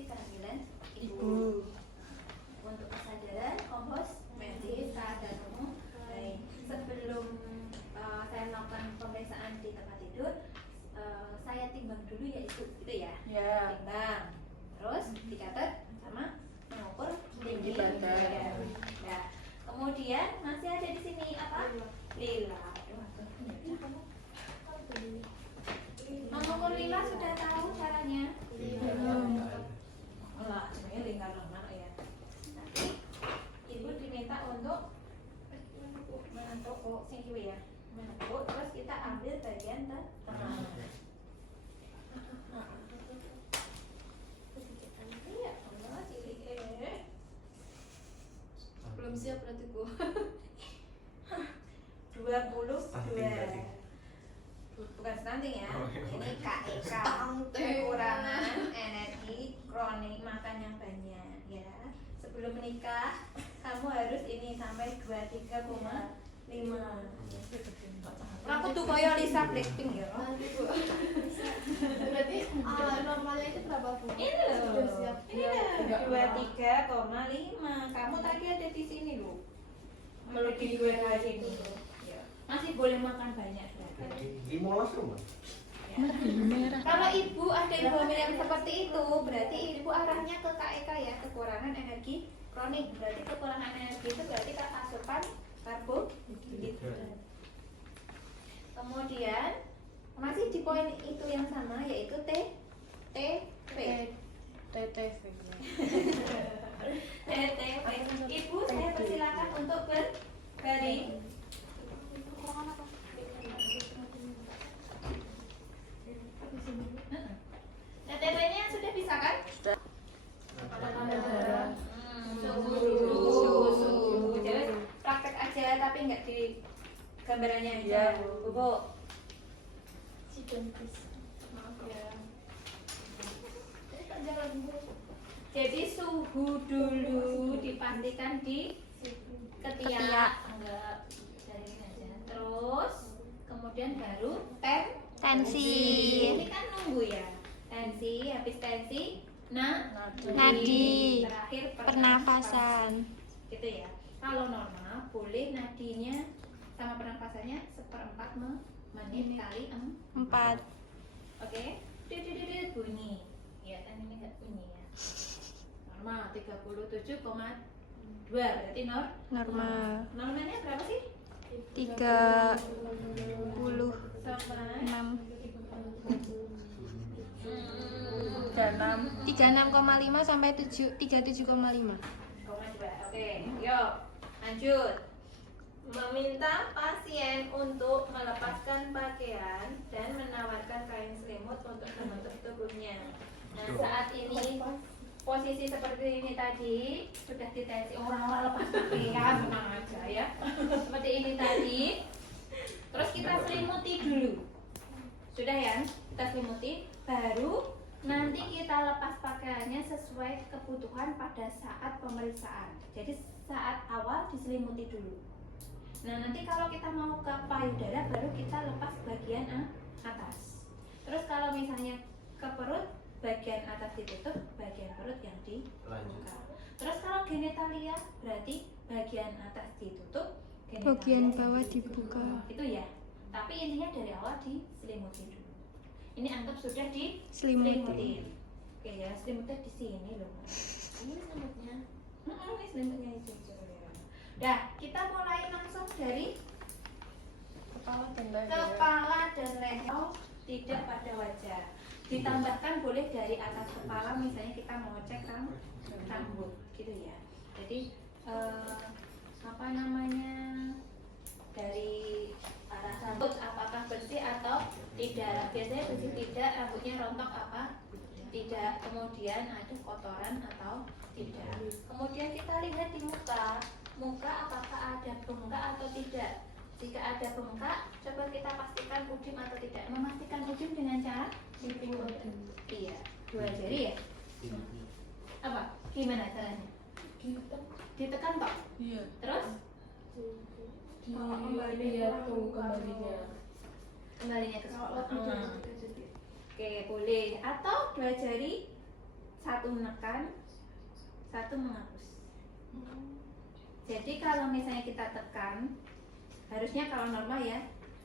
kondisi kehamilan ibu. Untuk kesadaran kompos medis keadaan umum. Baik, sebelum saya melakukan pemeriksaan di tempat tidur, saya timbang dulu ya ibu, gitu ya. Timbang, terus dicatat sama mengukur tinggi badan. Nah, kemudian masih ada di sini apa? Lila. Mengukur lila sudah tahu caranya? Enggak, sebenarnya lingkar lemak ya. Nanti ibu diminta untuk menentuk ya, menentuk, terus kita ambil bagian tengah. Iya, Belum siap berarti Bu. 22. Bukan stunting ya. Ini KEK, kekurangan energi kronik, makan yang banyak ya. Sebelum menikah kamu harus ini sampai 23,5. Aku tuh koyo Lisa Blackpink ya. Berarti normalnya itu berapa Bu? Ini loh. Sudah siap. Ini loh. 23,5. Kamu tadi ada di sini loh. Kalau di 22 sini. Ya. Masih boleh makan banyak. Limolas rumah. Kalau ibu ada ibu hamil yang seperti itu, berarti ibu arahnya ke KEK ya, kekurangan energi kronik. Berarti kekurangan energi itu berarti asupan karbohidrat. Kemudian masih di poin itu yang sama, yaitu TTP. TTV. TTP. Ibu saya persilakan untuk berbaring. TTP-nya sudah bisa kan? Sudah. Suhu dulu. Jadi praktek aja tapi nggak di gambarannya aja. Bu. Maaf ya. Jadi suhu dulu dipastikan di ketiak. Enggak, dari ini aja. Terus kemudian baru tensi. Ini kan nunggu ya. Tensi, habis tensi, nadi, terakhir pernafasan. Gitu ya. Kalau normal boleh nadinya sama pernafasannya 1/4 menit kali 4. 4. Oke. Didididid bunyi. Ya kan ini enggak bunyi ya. Normal 37,2 berarti Normal. normalnya berapa sih? 36. Sama 36,5 sampai 37,5. Oke, yuk lanjut. Meminta pasien untuk melepaskan pakaian dan menawarkan kain selimut untuk membentuk tubuhnya. Nah, saat ini posisi seperti ini tadi sudah ditensi, orang lepas pakaian, tenang aja ya. Seperti ini tadi. Terus kita selimuti dulu. Sudah ya? Kita selimuti, baru nanti kita lepas pakaiannya sesuai kebutuhan pada saat pemeriksaan. Jadi saat awal diselimuti dulu. Nah, nanti kalau kita mau ke payudara baru kita lepas bagian atas. Terus kalau misalnya ke perut, bagian atas ditutup, bagian perut yang dibuka. Terus kalau genitalia berarti bagian atas ditutup, Bagian bawah dibuka. Itu ya. Tapi intinya dari awal diselimuti dulu. Ini anggap sudah Selimuti. Oke ya, selimutnya di sini loh. Ini selimutnya. Ini selimutnya itu. Dah, kita mulai langsung dari Kepala dan leher. kepala dan leher, tidak pada wajah. Ditambahkan boleh dari atas kepala, misalnya kita mau cek rambut, gitu ya. Jadi apa namanya, dari arah rambut apakah bersih atau tidak. Biasanya bersih tidak, rambutnya rontok apa tidak, kemudian ada kotoran atau tidak. Kemudian kita lihat di muka apakah ada bengkak atau tidak. Jika ada bengkak, coba kita pastikan udim atau tidak. Memastikan udim dengan cara iya, 2 jari ya. Apa? Gimana caranya? Ditekan kok. Iya. Terus Lihat tuh kembalinya ke sekolah. Oke, boleh. Atau 2 jari satu menekan, satu menghapus. Jadi kalau misalnya kita tekan, harusnya kalau normal ya,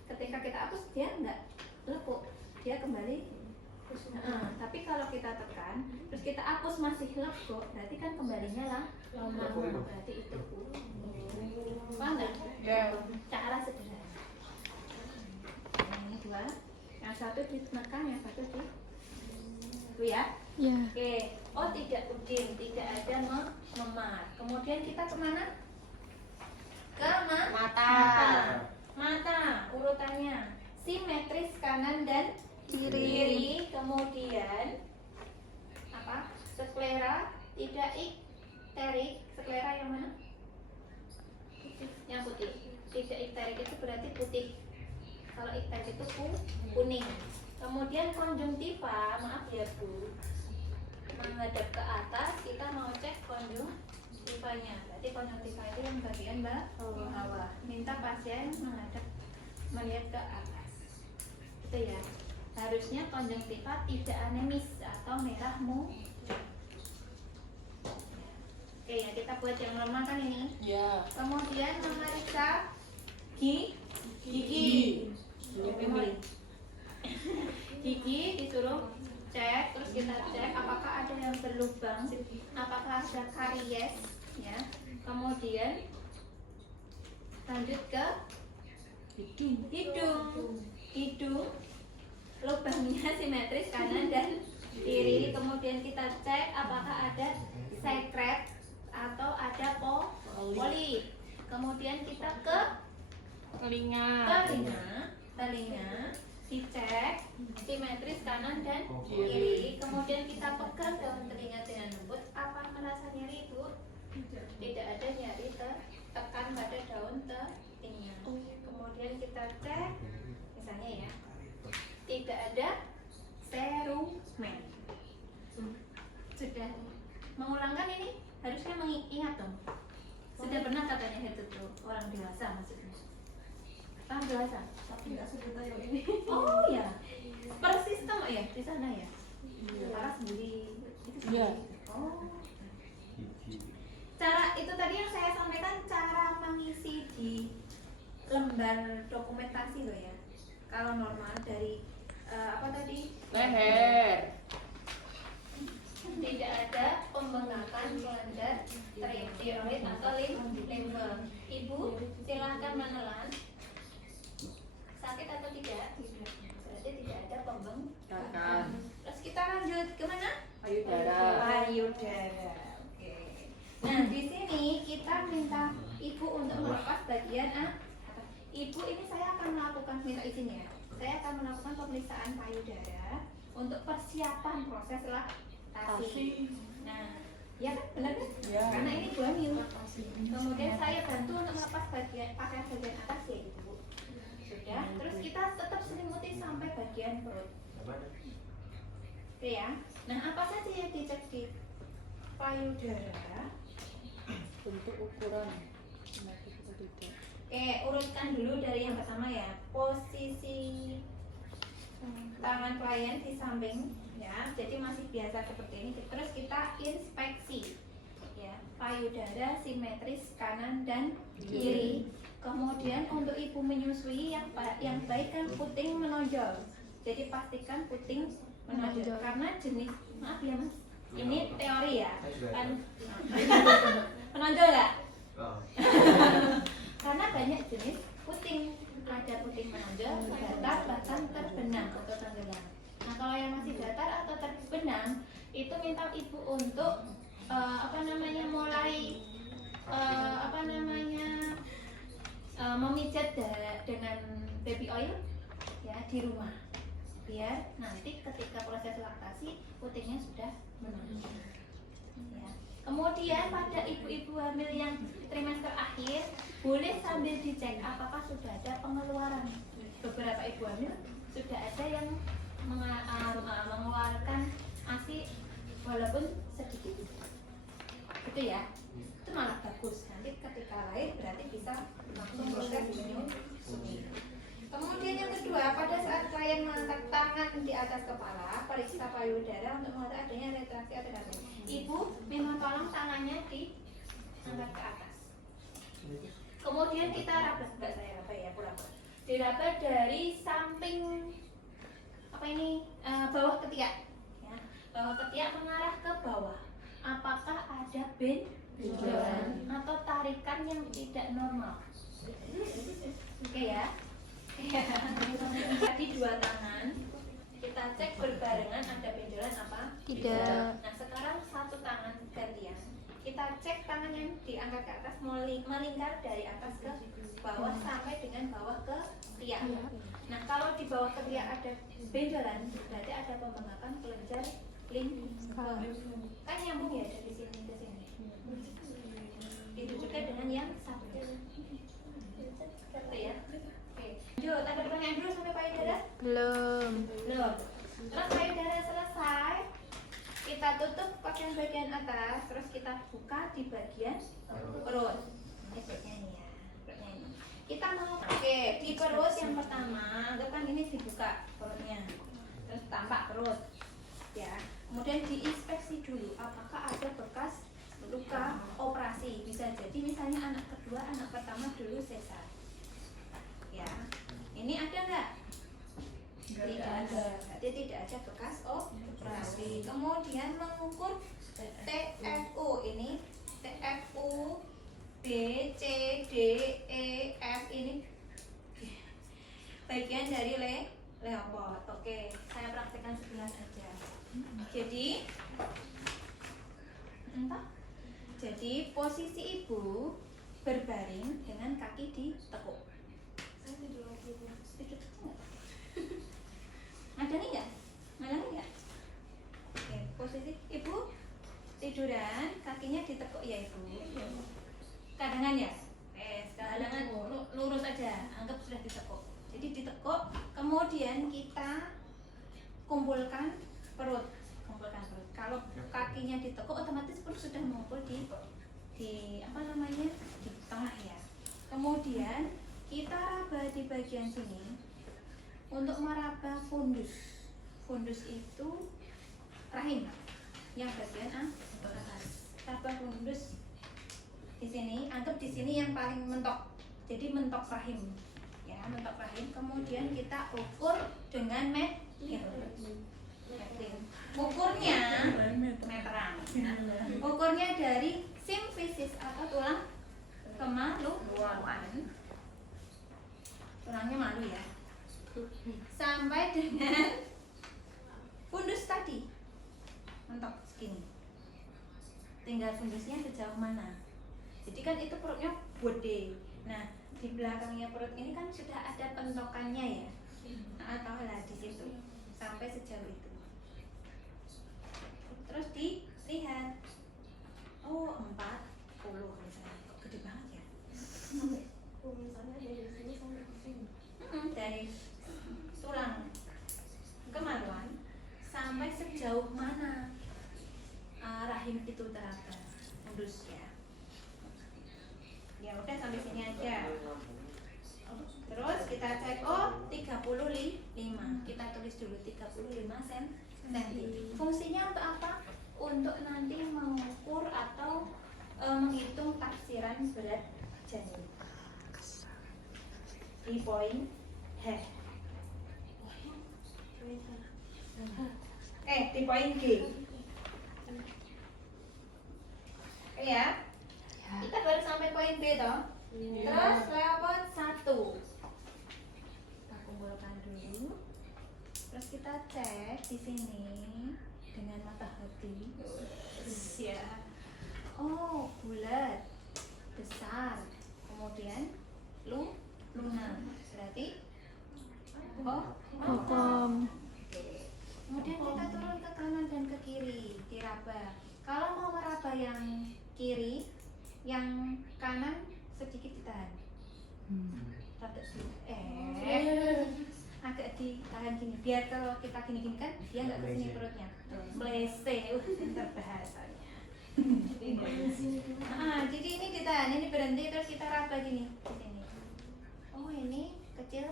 ketika kita hapus dia nggak lekuk, dia kembali. Tapi kalau kita tekan, terus kita hapus masih lekuk, berarti kan kembalinya lah lama. Berarti itu. Paham nggak? Ya. Cara sederhana. Ini dua, yang satu ditekan, yang satu di itu ya. Ya. Oke, oh tidak puding, tidak ada memar. Kemudian kita kemana? Ke mata. Mata urutannya simetris kanan dan kiri. Kemudian apa? Sklera tidak ikterik. Sklera yang mana? Yang putih. Tidak ikterik itu berarti putih. Kalau ikterik itu kuning. Kemudian konjungtiva, maaf ya Bu, menghadap ke atas, kita mau cek konjungtivanya. Berarti konjungtiva itu yang bagian bawah. Minta pasien melihat ke atas. Itu ya. Harusnya konjungtiva tidak anemis atau merah muda. Oke ya, kita buat yang lemah kan ini. Ya. Kemudian memeriksa gigi. Memori. Gigi disuruh cek, terus kita cek apakah ada yang berlubang, apakah ada karies, ya. Kemudian lanjut ke hidung, lubangnya simetris kanan dan kiri. Kemudian kita cek apakah ada sekret atau ada polip. Kemudian kita ke telinga dicek simetris kanan dan kiri. Kemudian kita pegang daun telinga dengan lembut. Apa merasa nyeri Bu? Tidak ada nyeri, tekan pada daun telinga. Kemudian kita cek misalnya ya, tidak ada serumen. Sudah mengulangkan ini harusnya mengingat dong. Sudah pernah katanya itu tuh orang dewasa maksudnya. Orang dewasa. Tapi nggak sebentar yang ini. Oh ya, per sistem ya di sana ya. Cara sendiri. Itu Iya. Oh. Cara itu tadi yang saya sampaikan cara mengisi di lembar dokumentasi loh ya. Kalau normal dari apa tadi? Leher. Tidak ada pembengkakan kelenjar tiroid atau limfe. Ibu silahkan menelan. Sakit atau tidak? Berarti tidak ada pembengkakan. Terus kita lanjut kemana? Payudara. Oke. Nah di sini kita minta ibu untuk melepas bagian ibu ini saya akan melakukan, minta izin ya. Saya akan melakukan pemeriksaan payudara untuk persiapan proses laktasi. Nah, ya kan benar kan? Ya. Karena ini hamil. Kemudian saya bantu untuk melepas bagian pakaian bagian atas ya ibu. Sudah. Terus kita tetap selimuti sampai bagian perut. Oke ya. Nah apa saja yang dicek di payudara? Bentuk ukuran. Simetris atau tidak. Oke, urutkan dulu dari yang pertama ya. Posisi tangan klien di samping ya. Jadi masih biasa seperti ini. Terus kita inspeksi ya. Payudara simetris kanan dan kiri. Kemudian untuk ibu menyusui yang baik kan puting menonjol. Jadi pastikan puting menonjol. Karena jenis, maaf ya Mas, ini teori ya. Kan menonjol nggak? Karena banyak jenis puting. Ada puting menonjol, datar, bahkan terbenam atau tenggelam. Nah kalau yang masih datar atau terbenam itu minta ibu untuk mulai memijat dengan baby oil ya di rumah, biar nanti ketika proses laktasi putingnya sudah menonjol. Ya. Kemudian pada ibu-ibu hamil yang trimester akhir boleh sambil dicek apakah sudah ada pengeluaran. Beberapa ibu hamil sudah ada yang mengeluarkan ASI walaupun sedikit. Itu ya, itu malah bagus. Nanti ketika lahir berarti bisa langsung proses menyusui. Kemudian yang kedua, pada saat klien mengangkat tangan di atas kepala, periksa payudara untuk mengetahui adanya retraksi atau tidak. Ibu, memang tolong tangannya diangkat ke atas. Kemudian kita raba, enggak saya raba ya, pura-pura. Diraba dari samping apa ini bawah ketiak, ya. Bawah ketiak mengarah ke bawah. Apakah ada benjolan atau tarikan yang tidak normal? Oke ya. Tadi dua tangan kita cek berbarengan ada benjolan apa? Tidak. Nah sekarang satu tangan gantian. Kita cek tangan yang diangkat ke atas melingkar dari atas ke bawah sampai dengan bawah ke tiak. Nah kalau di bawah ke tiak ada benjolan, berarti ada pembengkakan kelenjar lingkar. Kan nyambung ya dari sini ke sini. Itu juga dengan yang satu. Seperti ya. Oke. Lanjut, ada pertanyaan dulu sampai payudara? Belum. Belum. Terus payudara selesai, kita tutup bagian atas, terus kita buka di bagian perut. Ini perutnya ini ya, perutnya ini. Kita mau di perut yang pertama, anggapkan ini dibuka perutnya, terus tampak perut, ya. Kemudian diinspeksi dulu, apakah ada bekas luka operasi. Bisa jadi misalnya anak kedua, anak pertama dulu sesar, ya. Ini ada nggak? Tidak ada. Jadi tidak ada bekas operasi. Kemudian mengukur TFU ini, TFU B, C, D, E, F ini bagian dari leopard. Oke, saya praktekkan sebelah saja. Jadi posisi ibu berbaring dengan kaki ditekuk. Saya tidur lagi bu. Tidur nggak? Ada nih nggak? Ngalangi nggak? Oke, posisi ibu tiduran, kakinya ditekuk ya ibu. Kadangan ya? Kadangan lurus aja, anggap sudah ditekuk. Jadi ditekuk, kemudian kita kumpulkan perut. Kalau kakinya ditekuk, otomatis perut sudah mengumpul di apa namanya, di tengah ya. Kemudian kita raba di bagian sini untuk meraba fundus. Fundus itu rahim yang bagian atas. Raba fundus di sini, anggap di sini yang paling mentok. Jadi mentok rahim, ya mentok rahim. Kemudian kita ukur dengan meter. Ukurnya meteran. Ukurnya dari simfisis atau tulang kemaluan. Tulangnya malu ya. Sampai dengan fundus tadi mentok segini. Tinggal fundusnya sejauh mana. Jadi kan itu perutnya gede. Nah di belakangnya perut ini kan sudah ada pentokannya ya. Atau lah di situ sampai sejauh itu. Terus dilihat, oh 40 misalnya, kok gede banget ya? Misalnya dari sini sampai ke sini. Dari tulang kemaluan sampai sejauh mana rahim itu teraba, fundus ya. Ya udah sampai sini aja. Terus kita cek, oh 35. Kita tulis dulu 35 cm. Fungsinya untuk apa? Untuk nanti mengukur atau menghitung taksiran berat janin. Di poin H. Di poin G. Ya. Kita baru sampai poin B toh. Terus leopard 1. Kita kumpulkan dulu. Terus kita cek di sini dengan mata hati. Ya. Oh, bulat, besar. Kemudian lunak. Berarti Hukum. Kemudian kita turun ke kanan dan ke kiri, diraba. Kalau mau meraba yang kiri, yang kanan sedikit ditahan. Agak ditahan gini, biar kalau kita gini-gini kan dia nggak kesini perutnya. Melese, pintar bahasanya. Jadi ini ditahan, ini berhenti terus kita raba gini di sini. Oh ini kecil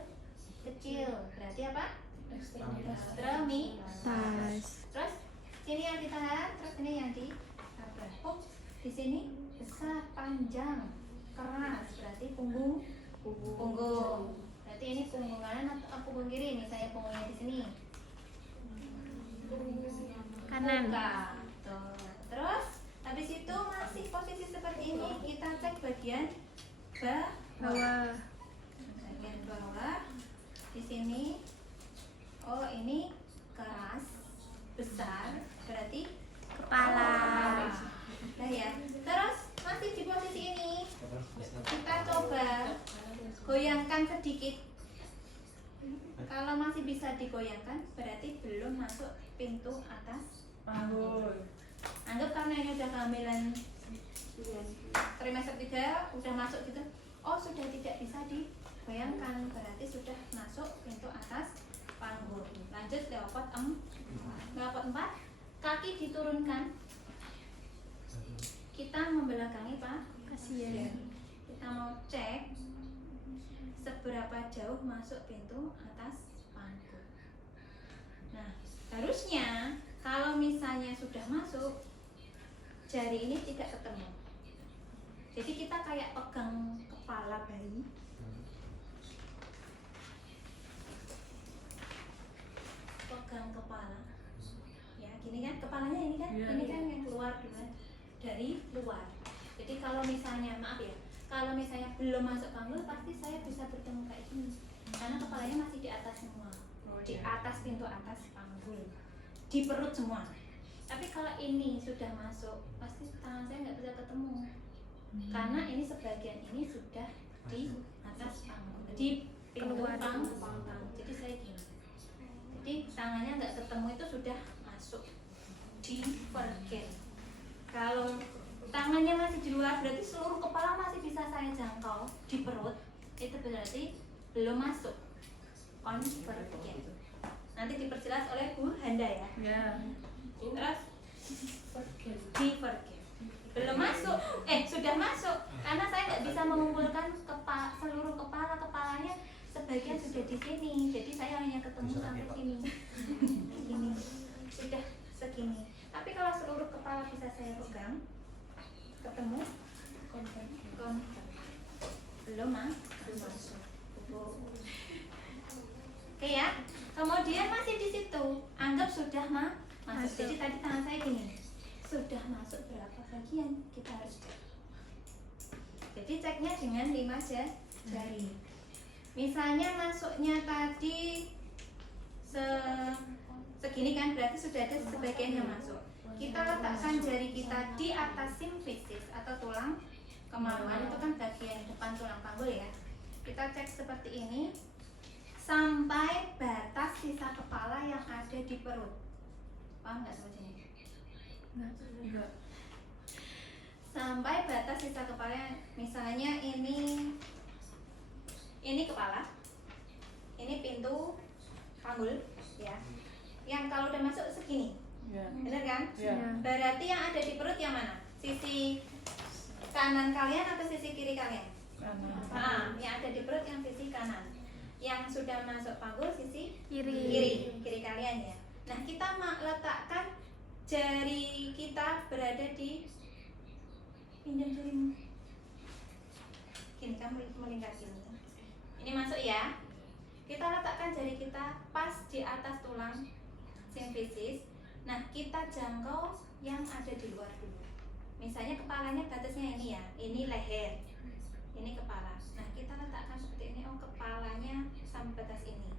Di sini besar, panjang, keras, berarti punggung. Berarti ini punggung kanan atau punggung kiri? Misalnya punggungnya di sini. Kanan. Buka. Tuh. Terus habis itu masih posisi seperti ini, kita cek bagian Bawah. bagian bawah. Di sini, oh ini keras, besar, berarti Kepala. Nah ya. Terus masih di posisi ini, kita coba goyangkan sedikit. Kalau masih bisa digoyangkan, berarti belum masuk pintu atas panggul. Anggap karena ini udah kehamilan trimester 3, udah masuk gitu. Oh sudah tidak bisa digoyangkan, berarti sudah masuk pintu atas panggul. Lanjut leopard 4, kaki diturunkan. Kita membelakangi Pak Pasien. Kita mau cek seberapa jauh masuk pintu atas panggul. Nah, harusnya kalau misalnya sudah masuk, jari ini tidak ketemu. Jadi kita kayak pegang kepala bayi. Pegang kepala. Ya, gini kan kepalanya ini kan, ini kan yang keluar duluan dari luar. Jadi kalau misalnya maaf ya, kalau misalnya belum masuk panggul, pasti saya bisa bertemu kayak gini. Karena kepalanya masih di atas semua, di atas pintu atas panggul, di perut semua. Tapi kalau ini sudah masuk, pasti tangan saya nggak bisa ketemu. Karena ini sebagian ini sudah di atas panggul, di pintu Keluar. panggul. Jadi saya gini. Jadi tangannya nggak ketemu itu sudah masuk di pergen. Kalau tangannya masih di luar, berarti seluruh kepala masih bisa saya jangkau di perut. Itu berarti belum masuk konvergen. Nanti diperjelas oleh Bu Handa ya. Terus divergen. Belum masuk, sudah masuk. Karena saya nggak bisa mengumpulkan seluruh kepalanya, sebagian sudah di sini. Jadi saya hanya ketemu sampai sini. Ini sudah segini. Tapi kalau seluruh kepala bisa saya pegang, ketemu konvergen. Belum masuk. Oke ya. Kemudian masih di situ. Anggap sudah masuk. Jadi tadi tangan saya gini. Sudah masuk berapa bagian? Kita harus cek. Jadi ceknya dengan 5 jari. Misalnya masuknya tadi segini kan, berarti sudah ada sebagian yang masuk. Kita letakkan jari kita di atas simfisis atau tulang kemaluan, itu kan bagian depan tulang panggul ya. Kita cek seperti ini sampai batas sisa kepala yang ada di perut. Paham nggak sama sini? Sampai batas sisa kepala, misalnya ini kepala, ini pintu panggul ya. Yang kalau udah masuk segini, bener kan? Berarti yang ada di perut yang mana? Sisi kanan kalian atau sisi kiri kalian? Nah, yang ada di perut yang sisi kanan. Yang sudah masuk panggul sisi kiri kalian ya. Nah, kita letakkan jari kita berada di pinjam jarimu. Gini, kamu melingkar gini. Ini masuk ya. Kita letakkan jari kita pas di atas tulang simfisis. Nah, kita jangkau yang ada di luar dulu. Misalnya kepalanya batasnya ini ya. Ini leher. Ini kepala. Nah, kita letakkan seperti ini. Oh, kepalanya sampai batas ini.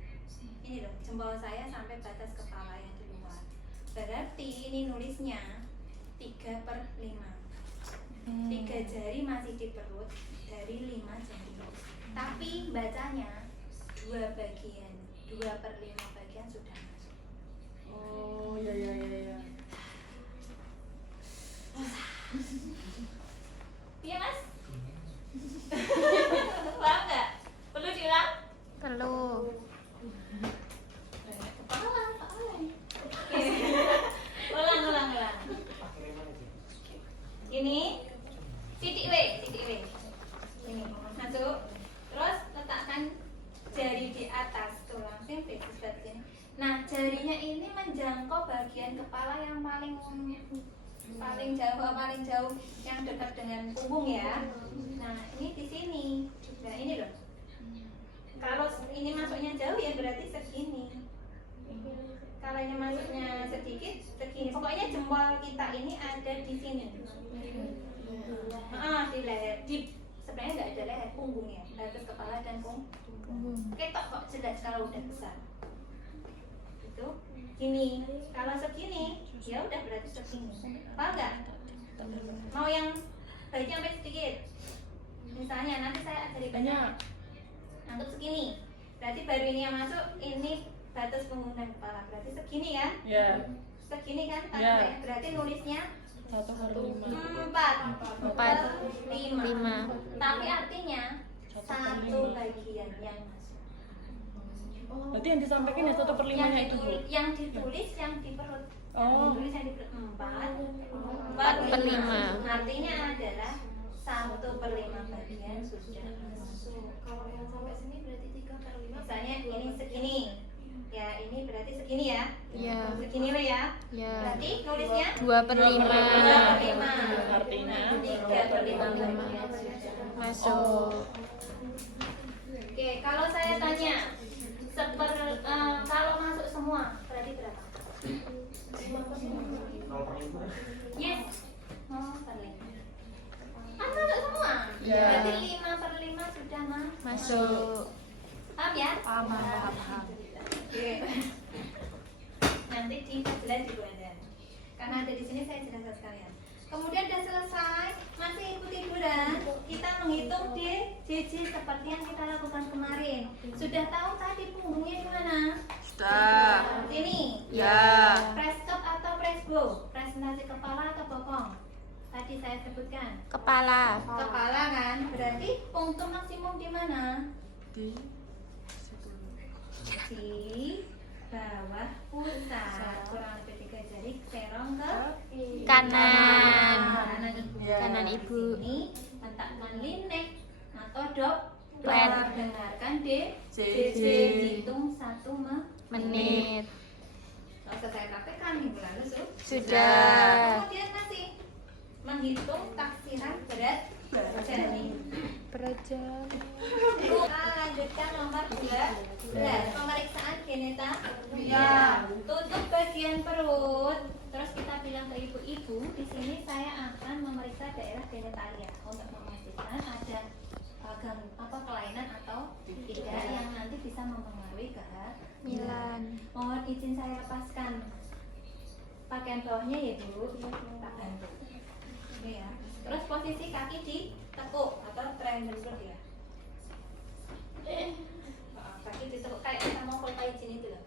Ini loh, jempol saya sampai batas kepala yang di luar. Berarti ini nulisnya 3/5. 3 jari masih di perut dari 5 jari. Tapi bacanya 2 bagian, 2/5 bagian sudah masuk. Oh ya. Iya mas? Paham nggak? Perlu diulang? Perlu. Kepala. Oke. Ulang. Ini titik W. Ini masuk. Terus letakkan jari di atas tulang simfisis seperti ini. Nah, jarinya ini menjangkau bagian kepala yang paling paling jauh yang dekat dengan punggung ya. Nah ini di sini. Nah ini loh. Kalau ini masuknya jauh ya berarti segini. Kalau ini masuknya sedikit segini. Pokoknya jempol kita ini ada di sini. Di leher. Sebenarnya nggak ada leher, punggung ya. Atas kepala dan punggung. Ketok kok jelas kalau udah besar. Itu gini. Kalau segini ya udah berarti segini. Paham nggak? Mau yang baiknya sampai sedikit. Misalnya nanti saya ajari banyak. Anggap segini. Berarti baru ini yang masuk, ini batas punggung dan kepala. Berarti segini kan? Ya. Segini kan? Ya. Berarti nulisnya 1/5. 4/5. Tapi artinya 1 bagian yang masuk. Berarti yang disampaikan ya 1/5-nya itu, Bu. Yang ditulis yang di perut. Oh. Yang ditulis yang di perut 4/5. Artinya adalah 1/5 bagian sudah masuk. Kalau yang sampai sini berarti 3/5. Misalnya ini segini. Ya, ini berarti segini ya. Ya. Segini lo ya. Ya. Berarti nulisnya 2/5. 2/5. Artinya 3/5 bagian sudah Masuk. Oke, kalau saya tanya kalau masuk semua berarti berapa? Kalau per lima. Yes. Oh, per 5. Masuk semua. Ya. Berarti 5/5 sudah Masuk. Paham ya? Paham. Oke. Nanti di tablet juga ada. Karena ada di sini saya jelaskan sekalian. Kemudian sudah selesai, masih ikut tiduran, kita menghitung DJJ seperti yang kita lakukan kemarin. Sudah tahu tadi punggungnya di mana? Sudah. Sini. Ya. Press top atau press bow? Presentasi kepala atau bokong? Tadi saya sebutkan. Kepala. Kepala kan? Berarti punktum maksimum di mana? Di Di bawah pusat. Kurang lebih 3 jari serong ke Kanan. Ya. Kanan ibu. Ini letakkan linek atau dop. Plen. Dengarkan JJ. hitung 1 Menit. Nggak usah saya praktekkan minggu lalu Sudah. Kemudian masih menghitung taksiran berat jari. Berjam. Kita lanjutkan nomor 12. Pemeriksaan geneta. Ya. Tutup bagian perut. Terus kita bilang ke ibu-ibu, di sini saya akan memeriksa daerah genitalia untuk memastikan ada kelainan atau tidak yang nanti bisa mempengaruhi kehamilan. Mohon izin saya lepaskan pakaian bawahnya ya Bu. Tak bantu. Ini ya. Terus posisi kaki ditekuk atau triangle ya. Kaki ditekuk kayak kita mau vulva izin itu loh.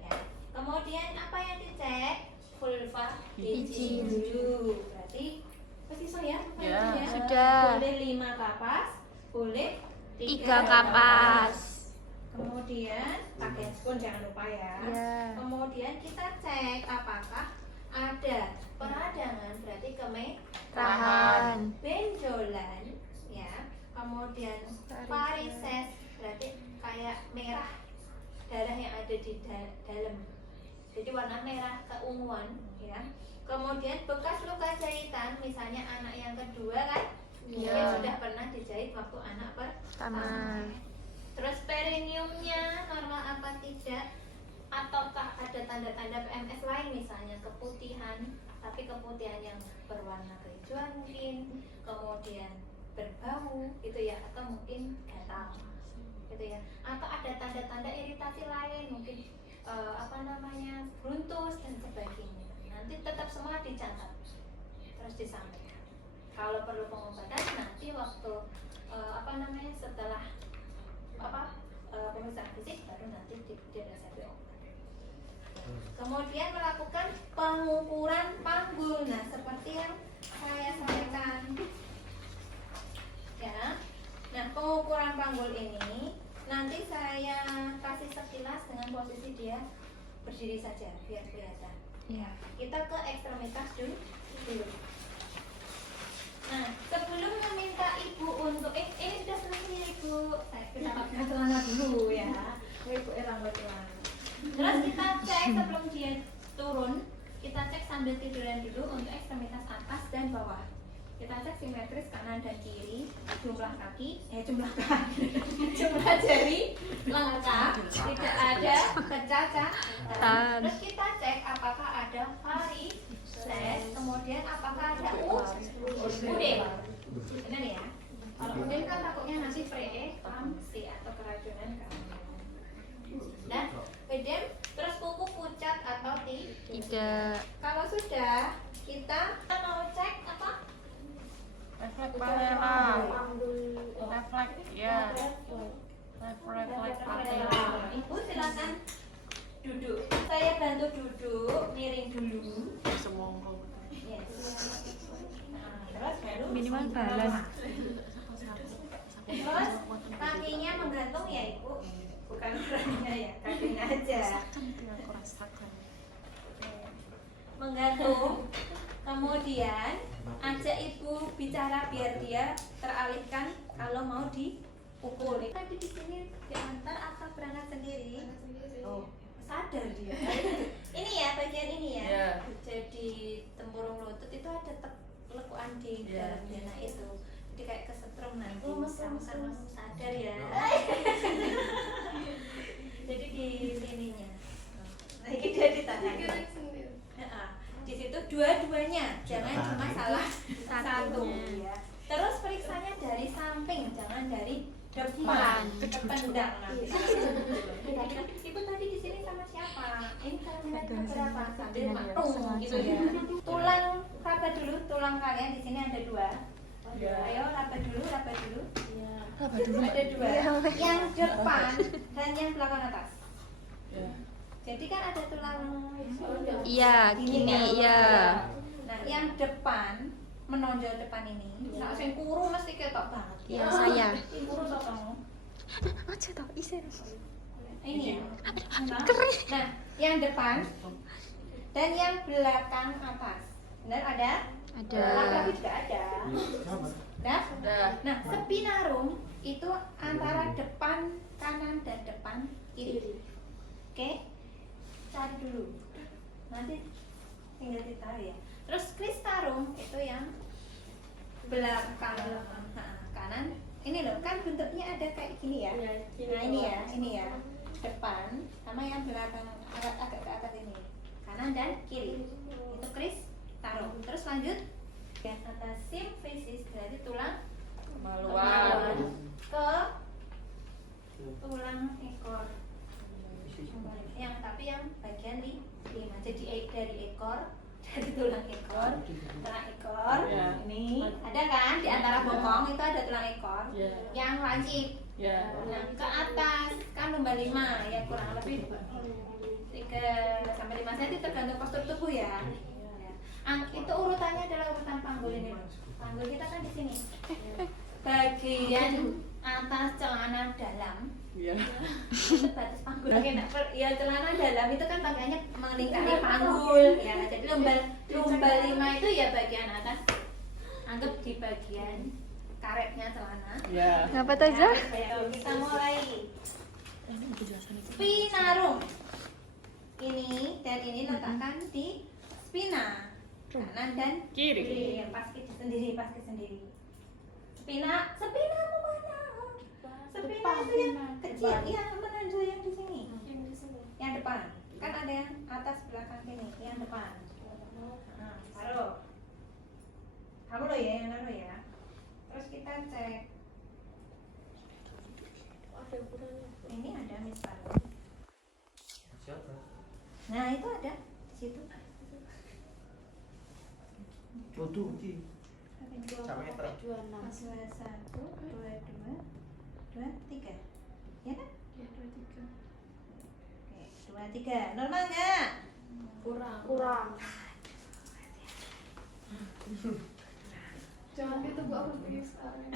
Ya. Kemudian apa yang dicek? Vulva izin dulu. Berarti posisi ya? Ya. Sudah. Boleh 5 kapas, boleh 3 kapas. Kemudian pakai spoon jangan lupa ya. Ya. Kemudian kita cek apakah ada peradangan, berarti Tahan. benjolan ya. Kemudian varises, berarti kayak merah darah yang ada di dalam. Jadi warna merah keunguan ya. Kemudian bekas luka jahitan, misalnya anak yang kedua kan, Ya. mungkin sudah pernah dijahit waktu anak pertama. Terus perineumnya normal apa tidak? Ataukah ada tanda-tanda PMS lain, misalnya keputihan, tapi keputihan yang berwarna kehijauan mungkin, kemudian berbau gitu ya, atau mungkin gatal gitu ya, atau ada tanda-tanda iritasi lain mungkin bruntus dan sebagainya. Nanti tetap semua dicatat terus disampaikan. Kalau perlu pengobatan nanti waktu setelah pemeriksaan fisik baru nanti diresepi obat. Kemudian melakukan pengukuran panggul. Nah, seperti yang saya sampaikan. Ya. Nah, pengukuran panggul ini nanti saya kasih sekilas dengan posisi dia berdiri saja biar kelihatan. Ya. Kita ke ekstremitas dulu. Nah, sebelum meminta ibu untuk ini sudah selesai ibu, kita pakai celana dulu ya. Ibu rambut celana. Terus kita cek sebelum dia turun, kita cek sambil tiduran dulu untuk ekstremitas bagian bawah. Kita cek simetris kanan dan kiri, jumlah jumlah jari lengkap, tidak ada kecacatan. Terus kita cek apakah ada varises, kemudian apakah ada udin. Benar ya? Kalau udin kan takutnya nanti preeklampsi atau keracunan kamu. Dan bedem, terus kuku pucat atau Tidak. kalau sudah, kita mau cek apa? Refleks patella. Refleks, ya. Refleks patella. Ibu silakan duduk. Saya bantu duduk, miring dulu. Semongko. Yes. Nah, terus baru Minimal balance. Terus kakinya menggantung ya ibu, bukan orangnya ya, kakinya aja. Aku rasakan. Menggantung. Kemudian ajak ibu bicara biar dia teralihkan kalau mau dipukul. Tadi di sini diantar atau berangkat sendiri? Oh, sadar dia. Ini ya bagian ini ya. Iya. Jadi tempurung lutut itu ada lekuan di Iya. dalamnya, nah itu. Jadi kayak kesetrum nanti. Sama-sama sadar ya. Jadi di sininya. Nah ini dia ditanya. Di situ dua-duanya, jangan cuma salah satu ya. Terus periksanya dari samping, jangan dari depan, kependang nanti. Ibu tadi di sini sama siapa? Ini kalian berapa? Sambil matung gitu ya. Tulang raba dulu, tulang kalian di sini ada dua. Ayo raba dulu. Ada dua. Yang depan dan yang belakang atas. Jadi kan ada tulang Iya, gini ya. Nah, yang depan menonjol depan ini. Nah, sing kuru mesti ketok banget. Iya, saya. Sing kuru to kamu. Aja toh, isen. Ini ya. Nah, yang depan dan yang belakang atas. Benar ada? Ada. Tapi juga ada. Nah, nah, spinarum itu antara depan kanan dan depan kiri. Oke? Cari dulu. Nanti tinggal ditaruh ya. Terus kristarum itu yang belakang kanan. Ini loh, kan bentuknya ada kayak gini ya. Nah, ini ya. Depan sama yang belakang agak ke atas ini. Kanan dan kiri. Itu kristarum. Terus lanjut. Yang atas simfisis berarti tulang Kemaluan. ke tulang ekor. Tapi yang bagian lima, jadi dari ekor, dari tulang ekor, ini ada kan di antara bokong itu ada tulang ekor, yang lancip. Nah, ke atas kan lumba 5 ya, kurang lebih 3 sampai 5 cm tergantung postur tubuh ya. Itu urutannya adalah urutan panggul ini. Panggul kita kan di sini. Bagian atas celana dalam. Itu batas panggul. Oke, nah, ya celana dalam itu kan pakaiannya melingkari panggul ya. Jadi lumba 5 itu ya bagian atas. Anggap di bagian karetnya celana. Ngapa tuh, Zah? Ayo, kita mulai. Spinarum. Ini dan ini letakkan di spina. Kanan dan Kiri. Pas kiri sendiri. Spina mau mana? Spina itu yang kecil, yang menonjol yang di sini. Yang depan. Kan ada yang atas belakang sini, yang depan. Nah, taruh. Kamu loh ya, yang naruh ya. Terus kita cek. Ini ada misalnya. Siapa? Nah, itu ada di situ. Tutup Ci. Sampai meter. 21, 22, 23. Ya kan? Ya, 23. Oke, 23. Normal nggak? Kurang. Jangan gitu Bu, aku pergi sekarang.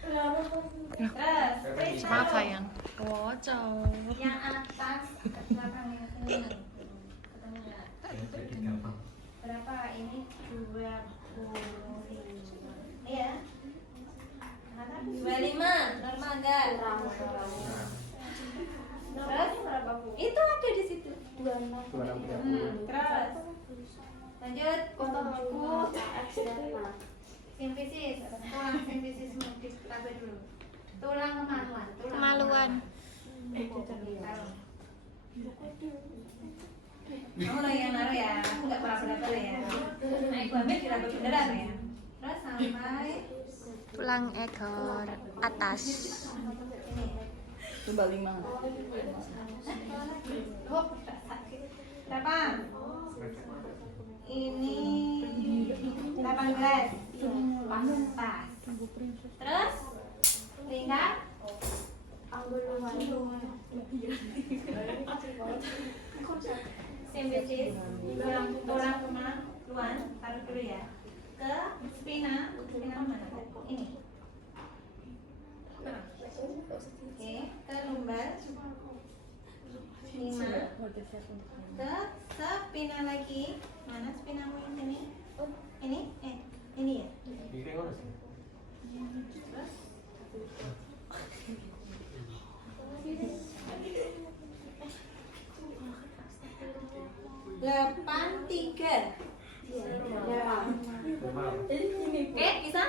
Terus, Maaf sayang. Kocok. yang atas ke belakang yang sini. Ketemu nggak? Jadi gampang. Berapa ini? 25. Iya. 25. Normal nggak? Terus itu ada di situ. 26. Terus Lanjut. Kotaku X dan N. Simfisis. Tulang simfisis dirabe dulu. Tulang kemaluan. Kemaluan. Taruh. Kamu lagi yang naruh ya, aku nggak pernah ya. Nah, ibu ambil dirabe beneran ya. Terus sampai Tulang ekor atas. ini. Coba 5. Oh, sakit. Berapa? Ini 18. Pas. Terus tinggal simfisis yang tulang kemaluan taruh dulu ya. Ke spina mana? Ini. Oke, ke lumbar 5. Ke spina lagi. Mana spinamu yang sini? Ini? Ini ya. Ini ngono sih. Terus Delapan 3. Rumah. Oke, bisa?